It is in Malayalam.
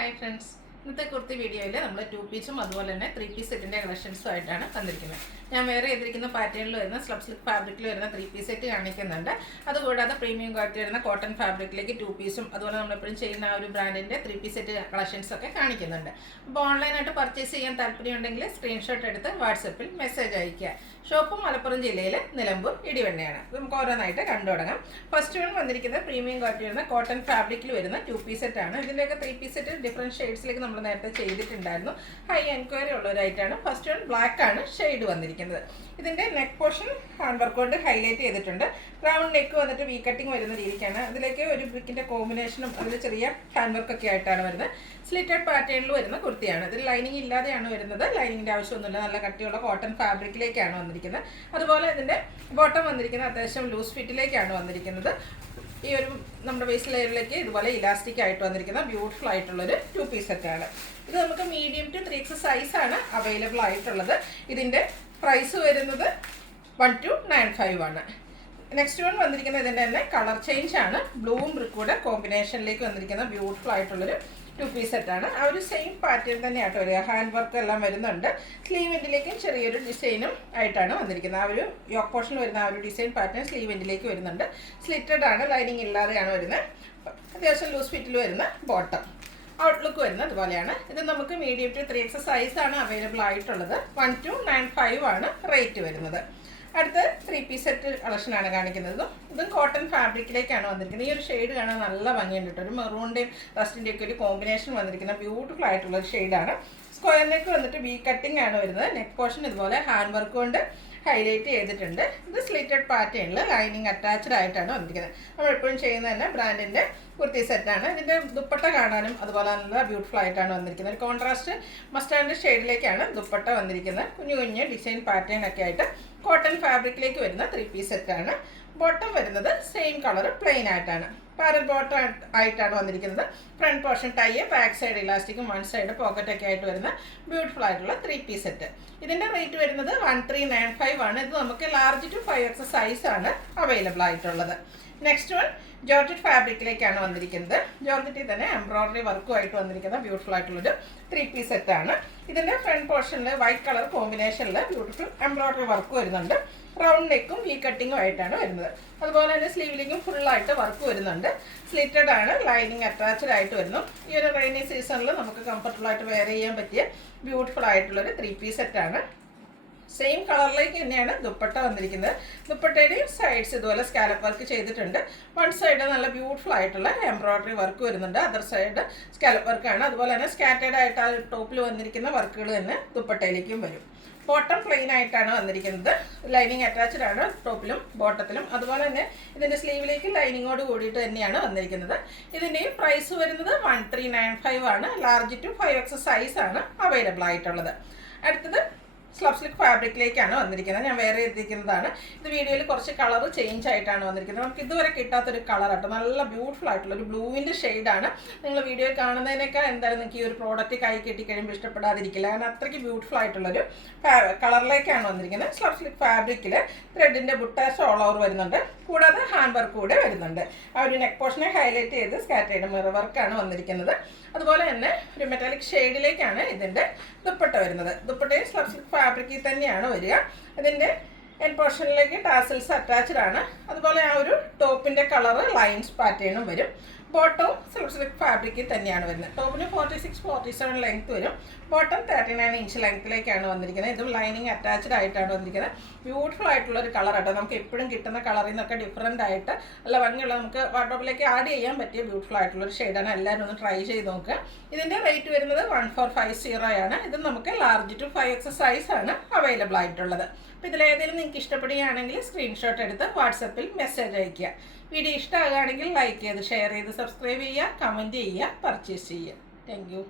ഹായ് ഫ്രണ്ട്സ്, ഇന്നത്തെ കുർത്തി വീഡിയോയിൽ നമ്മൾ 2 പീസും അതുപോലെ തന്നെ 3 പീസ് സെറ്റിൻ്റെ കളക്ഷൻസും ആയിട്ടാണ് വന്നിരിക്കുന്നത്. ഞാൻ വേറെ ചെയ്തിരിക്കുന്ന പാറ്റേണിൽ വരുന്ന സ്ലബ് സിൽക്ക് ഫാബ്രിക്കിൽ വരുന്ന 3 പീസ് സെറ്റ് കാണിക്കുന്നുണ്ട്. അതുകൂടാതെ പ്രീമിയം ക്വാളിറ്റി വരുന്ന കോട്ടൺ ഫാബ്രിക്കിലേക്ക് 2 പീസും അതുപോലെ നമ്മളെപ്പോഴും ചെയ്യുന്ന ആ ഒരു ബ്രാൻഡിൻ്റെ 3 പീസ് സെറ്റ് കളക്ഷൻസ് ഒക്കെ കാണിക്കുന്നുണ്ട്. അപ്പോൾ ഓൺലൈനായിട്ട് പർച്ചേസ് ചെയ്യാൻ താല്പര്യമുണ്ടെങ്കിൽ സ്ക്രീൻഷോട്ട് എടുത്ത് വാട്സപ്പിൽ മെസ്സേജ് അയയ്ക്കുക. ഷോപ്പ് മലപ്പുറം ജില്ലയിൽ നിലമ്പൂർ ഇടിവണ്ണയാണ്. നമുക്ക് ഓരോന്നായിട്ട് കണ്ടു തുടങ്ങാം. ഫസ്റ്റ് വൺ വന്നിരിക്കുന്നത് പ്രീമിയം ക്വാളിറ്റി വരുന്ന കോട്ടൺ ഫാബ്രിക്കിൽ വരുന്ന 2 പീസ് സെറ്റാണ്. ഇതിൻ്റെയൊക്കെ 3 പീസ് സെറ്റ് ഡിഫറെൻറ്റ് ഷെയ്ഡ്സിലേക്ക് നമ്മൾ നേരത്തെ ചെയ്തിട്ടുണ്ടായിരുന്നു. ഹൈ എൻക്വയറി ഉള്ളവരായിട്ടാണ്. ഫസ്റ്റ് വൺ ബ്ലാക്ക് ആണ് ഷെയ്ഡ് വന്നിരിക്കുന്നത്. ഇതിൻ്റെ നെക്ക് പോർഷൻ ഹാൻഡ് വർക്ക് കൊണ്ട് ഹൈലൈറ്റ് ചെയ്തിട്ടുണ്ട്. റൗണ്ട് നെക്ക് വന്നിട്ട് വി കട്ടിങ് വരുന്ന രീതിക്കാണ്. അതിലേക്ക് ഒരു ബ്രിക്കിൻ്റെ കോമ്പിനേഷനും അതിൽ ചെറിയ ഹാൻഡ് വർക്കൊക്കെ ആയിട്ടാണ് വരുന്നത്. സ്ലിറ്റഡ് പാറ്റേണിൽ വരുന്ന കുർത്തിയാണ്. ഇതിൽ ലൈനിങ് ഇല്ലാതെയാണ് വരുന്നത്. ലൈനിങ്ങിൻ്റെ ആവശ്യമൊന്നുമില്ല. നല്ല കട്ടിയുള്ള കോട്ടൺ ഫാബ്രിക്കിലേക്കാണ് വന്നിരിക്കുന്നത്. അതുപോലെ ഇതിൻ്റെ ബോട്ടം വന്നിരിക്കുന്നത് അത്യാവശ്യം ലൂസ് ഫിറ്റിലേക്കാണ് വന്നിരിക്കുന്നത്. ഈ ഒരു നമ്മുടെ വേസ്റ്റ് ലെയറിലേക്ക് ഇതുപോലെ ഇലാസ്റ്റിക് ആയിട്ട് വന്നിരിക്കുന്ന ബ്യൂട്ടിഫുൾ ആയിട്ടുള്ളൊരു 2 പീസ് സെറ്റാണ്. ഇത് നമുക്ക് മീഡിയം ടു 3X സൈസാണ് അവൈലബിൾ ആയിട്ടുള്ളത്. ഇതിൻ്റെ പ്രൈസ് വരുന്നത് 1295 ആണ്. നെക്സ്റ്റ് വൺ വന്നിരിക്കുന്നത് ഇതിൻ്റെ തന്നെ കളർ ചേഞ്ച് ആണ്. ബ്ലൂവും ബ്രിക്കൂടെ കോമ്പിനേഷനിലേക്ക് വന്നിരിക്കുന്ന ബ്യൂട്ടിഫുൾ ആയിട്ടുള്ളൊരു 2 പീസ് സെറ്റാണ്. ആ ഒരു സെയിം പാറ്റേൺ തന്നെയാട്ടോ വരിക. ഹാൻഡ് വർക്ക് എല്ലാം വരുന്നുണ്ട്. സ്ലീവ് എൻഡിലേക്കും ചെറിയൊരു ഡിസൈനും ആയിട്ടാണ് വന്നിരിക്കുന്നത്. ആ ഒരു യോക്ക് പോർഷനിൽ വരുന്ന ആ ഒരു ഡിസൈൻ പാറ്റേൺ സ്ലീവ് എൻഡിലേക്ക് വരുന്നുണ്ട്. സ്ലിറ്റഡ് ആണ്, ലൈനിങ് ഇല്ലാതെയാണ് വരുന്നത്. അത്യാവശ്യം ലൂസ് ഫിറ്റിൽ വരുന്ന ബോട്ടം. ഔട്ട്ലുക്ക് വരുന്നത് അതുപോലെയാണ്. ഇത് നമുക്ക് മീഡിയം ടു 3X സൈസാണ് അവൈലബിൾ ആയിട്ടുള്ളത്. 1295 ആണ് റേറ്റ് വരുന്നത്. അടുത്ത് 3 പീസ് സെറ്റ് കളക്ഷനാണ് കാണിക്കുന്നത്. ഇതും കോട്ടൺ ഫാബ്രിക്കിലേക്കാണ് വന്നിരിക്കുന്നത്. ഈ ഒരു ഷെയ്ഡ് കാണാൻ നല്ല ഭംഗിയുണ്ട് കേട്ടോ. ഒരു മെറൂണിൻ്റെയും റസ്റ്റിൻ്റെയും ഒക്കെ ഒരു കോമ്പിനേഷൻ വന്നിരിക്കുന്ന ബ്യൂട്ടിഫുൾ ആയിട്ടുള്ള ഒരു ഷെയ്ഡാണ്. സ്ക്വയർ നെക്ക് വന്നിട്ട് വി കട്ടിംഗ് ആണ് വരുന്നത്. നെക്ക് പോർഷൻ ഇതുപോലെ ഹാൻഡ് വർക്ക് കൊണ്ട് ഹൈലൈറ്റ് ചെയ്തിട്ടുണ്ട്. ഇത് സ്ലിറ്റഡ് പാറ്റേണിൽ ലൈനിങ് അറ്റാച്ച്ഡ് ആയിട്ടാണ് വന്നിരിക്കുന്നത്. നമ്മൾ എപ്പോഴും ചെയ്യുന്ന തന്നെ ബ്രാൻഡിൻ്റെ കുർത്തി സെറ്റാണ്. ഇതിൻ്റെ ദുപ്പട്ട കാണാനും അതുപോലെ നല്ല ബ്യൂട്ടിഫുൾ ആയിട്ടാണ് വന്നിരിക്കുന്നത്. ഒരു കോൺട്രാസ്റ്റ് മസ്റ്റാർഡ് ഷെയ്ഡിലേക്കാണ് ദുപ്പട്ട വന്നിരിക്കുന്നത്. കുഞ്ഞു കുഞ്ഞ് ഡിസൈൻ പാറ്റേൺ ഒക്കെ ആയിട്ട് കോട്ടൺ ഫാബ്രിക്കിലേക്ക് വരുന്ന 3 പീസ് സെറ്റാണ്. ബോട്ടം വരുന്നത് സെയിം കളർ പ്ലെയിൻ ആയിട്ടാണ്. പാരൽ ബോട്ടം ആയിട്ടാണ് വന്നിരിക്കുന്നത്. Front portion tie, back side ഇലാസ്റ്റിക്കും വൺ സൈഡ് പോക്കറ്റൊക്കെ ആയിട്ട് വരുന്ന ബ്യൂട്ടിഫുൾ ആയിട്ടുള്ള 3 പീസ് സെറ്റ്. ഇതിൻ്റെ റേറ്റ് വരുന്നത് 1395 ആണ്. ഇത് നമുക്ക് ലാർജ് ടു 5X സൈസാണ് അവൈലബിൾ ആയിട്ടുള്ളത്. നെക്സ്റ്റ് വൺ ജോർജറ്റ് ഫാബ്രിക്കിലേക്കാണ് വന്നിരിക്കുന്നത്. ജോർജറ്റിൽ തന്നെ എംബ്രോയിഡറി വർക്കുമായിട്ട് വന്നിരിക്കുന്ന ബ്യൂട്ടിഫുൾ ആയിട്ടുള്ളൊരു 3 പീസ് സെറ്റാണ്. ഇതിൻ്റെ ഫ്രണ്ട് പോർഷനിൽ വൈറ്റ് കളർ കോമ്പിനേഷനിൽ ബ്യൂട്ടിഫുൾ എംബ്രോയിഡറി വർക്ക് വരുന്നുണ്ട്. റൗണ്ട് നെക്കും വി കട്ടിങ്ങും ആയിട്ടാണ് വരുന്നത്. അതുപോലെ തന്നെ സ്ലീവിലേക്കും ഫുള്ളായിട്ട് വർക്ക് വരുന്നുണ്ട്. സ്ലിറ്റഡ് ആണ്, ലൈനിങ് അറ്റാച്ച്ഡ് ആയിട്ട് വരുന്നു. ഈ ഒരു റെയിനി സീസണിൽ നമുക്ക് കംഫർട്ടബിൾ ആയിട്ട് വെയർ ചെയ്യാൻ പറ്റിയ ബ്യൂട്ടിഫുൾ ആയിട്ടുള്ളൊരു 3 പീസ് സെറ്റാണ്. സെയിം കളറിലേക്ക് തന്നെയാണ് ദുപ്പട്ട വന്നിരിക്കുന്നത്. ദുപ്പട്ടയുടെയും സൈഡ്സ് ഇതുപോലെ സ്കാലപ്പ് വർക്ക് ചെയ്തിട്ടുണ്ട്. വൺ സൈഡ് നല്ല ബ്യൂട്ടിഫുൾ ആയിട്ടുള്ള എംബ്രോയിഡറി വർക്ക് വരുന്നുണ്ട്. അതർ സൈഡ് സ്കാലപ്പ് വർക്കാണ്. അതുപോലെ തന്നെ സ്കാറ്റേഡ് ആയിട്ട് ആ ടോപ്പിൽ വന്നിരിക്കുന്ന വർക്കുകൾ തന്നെ ദുപ്പട്ടയിലേക്കും വരും. ബോട്ടം പ്ലെയിൻ ആയിട്ടാണ് വന്നിരിക്കുന്നത്. ലൈനിങ് അറ്റാച്ച്ഡ് ആണ് ടോപ്പിലും ബോട്ടത്തിലും. അതുപോലെ തന്നെ ഇതിൻ്റെ സ്ലീവിലേക്ക് ലൈനിങ്ങോട് കൂടിയിട്ട് തന്നെയാണ് വന്നിരിക്കുന്നത്. ഇതിൻ്റെയും പ്രൈസ് വരുന്നത് 1395 ആണ്. ലാർജ് ടു 5X സൈസാണ് അവൈലബിൾ ആയിട്ടുള്ളത്. അടുത്തത് സ്ലബ് സിൽക്ക് ഫാബ്രിക്കിലേക്കാണ് വന്നിരിക്കുന്നത്. ഞാൻ വേറെ എത്തിക്കുന്നതാണ്. ഇത് വീഡിയോയിൽ കുറച്ച് കളർ ചേഞ്ച് ആയിട്ടാണ് വന്നിരിക്കുന്നത്. നമുക്ക് ഇതുവരെ കിട്ടാത്തൊരു കളറാട്ടോ. നല്ല ബ്യൂട്ടിഫുൾ ആയിട്ടുള്ള ഒരു ബ്ലൂവിൻ്റെ ഷെയ്ഡാണ്. നിങ്ങൾ വീഡിയോയിൽ കാണുന്നതിനേക്കാൾ എന്തായാലും നിങ്ങൾക്ക് ഈ ഒരു പ്രോഡക്റ്റ് കൈ കെട്ടി കഴിയുമ്പോൾ ഇഷ്ടപ്പെടാതിരിക്കില്ല. കാരണം അത്രയ്ക്ക് ബ്യൂട്ടിഫുൾ ആയിട്ടുള്ളൊരു കളറിലേക്കാണ് വന്നിരിക്കുന്നത്. സ്ലബ് സിൽക്ക് ഫാബ്രിക്കിൽ ത്രെഡിൻ്റെ ബുട്ടാസ് ഓൾ ഓവർ വരുന്നുണ്ട്. കൂടാതെ ഹാൻഡ് വർക്ക് കൂടെ വരുന്നുണ്ട്. ആ ഒരു നെക്ക് പോർഷനെ ഹൈലൈറ്റ് ചെയ്ത് സ്കാറ്റേഡ് മിറർ വർക്കാണ് വന്നിരിക്കുന്നത്. അതുപോലെ തന്നെ ഒരു മെറ്റാലിക് ഷെയ്ഡിലേക്കാണ് ഇതിൻ്റെ ദുപ്പട്ട വരുന്നത്. ദുപ്പട്ടയും സ്ലബ് സിൽക്ക് ഫാബ്രിക്കിൽ തന്നെയാണ് വരിക. ഇതിൻ്റെ എൻ പോർഷനിലേക്ക് ടാസൽസ് അറ്റാച്ച്ഡ് ആണ്. അതുപോലെ ആ ഒരു ടോപ്പിൻ്റെ കളറ് ലൈൻസ് പാറ്റേണും വരും. ബോട്ടവും സ്ലബ് സിൽക്ക് ഫാബ്രിക്കിൽ തന്നെയാണ് വരുന്നത്. ടോപ്പിന് 46-47 ലെങ്ത് വരും. ബോട്ടം 39 ഇഞ്ച് ലെങ്ത്തിലേക്കാണ് വന്നിരിക്കുന്നത്. ഇതും ലൈനിങ് അറ്റാച്ച്ഡ് ആയിട്ടാണ് വന്നിരിക്കുന്നത്. ബ്യൂട്ടിഫുൾ ആയിട്ടുള്ള ഒരു കളർ ആട്ടോ. നമുക്ക് എപ്പോഴും കിട്ടുന്ന കളറിൽ നിന്നൊക്കെ ഡിഫറെൻ്റ് ആയിട്ട് നല്ല ഭംഗിയുള്ള നമുക്ക് വാർഡ്രോബിലേക്ക് ആഡ് ചെയ്യാൻ പറ്റിയ ബ്യൂട്ടിഫുൾ ആയിട്ടുള്ളൊരു ഷെയ്ഡാണ്. എല്ലാവരും ഒന്ന് ട്രൈ ചെയ്ത് നോക്കുക. ഇതിൻ്റെ റേറ്റ് വരുന്നത് 1450 ആണ്. ഇത് നമുക്ക് ലാർജ് ടു 5X സൈസാണ് അവൈലബിൾ ആയിട്ടുള്ളത്. അപ്പോൾ ഇതിലേതെങ്കിലും നിങ്ങൾക്ക് ഇഷ്ടപ്പെടുകയാണെങ്കിൽ സ്ക്രീൻഷോട്ട് എടുത്ത് വാട്സപ്പിൽ മെസ്സേജ് അയയ്ക്കുക. വീഡിയോ ഇഷ്ടമാകുകയാണെങ്കിൽ ലൈക്ക് ചെയ്ത് ഷെയർ ചെയ്ത് സബ്സ്ക്രൈബ് ചെയ്യുക, കമൻറ്റ് ചെയ്യുക, പർച്ചേസ് ചെയ്യുക. Thank you.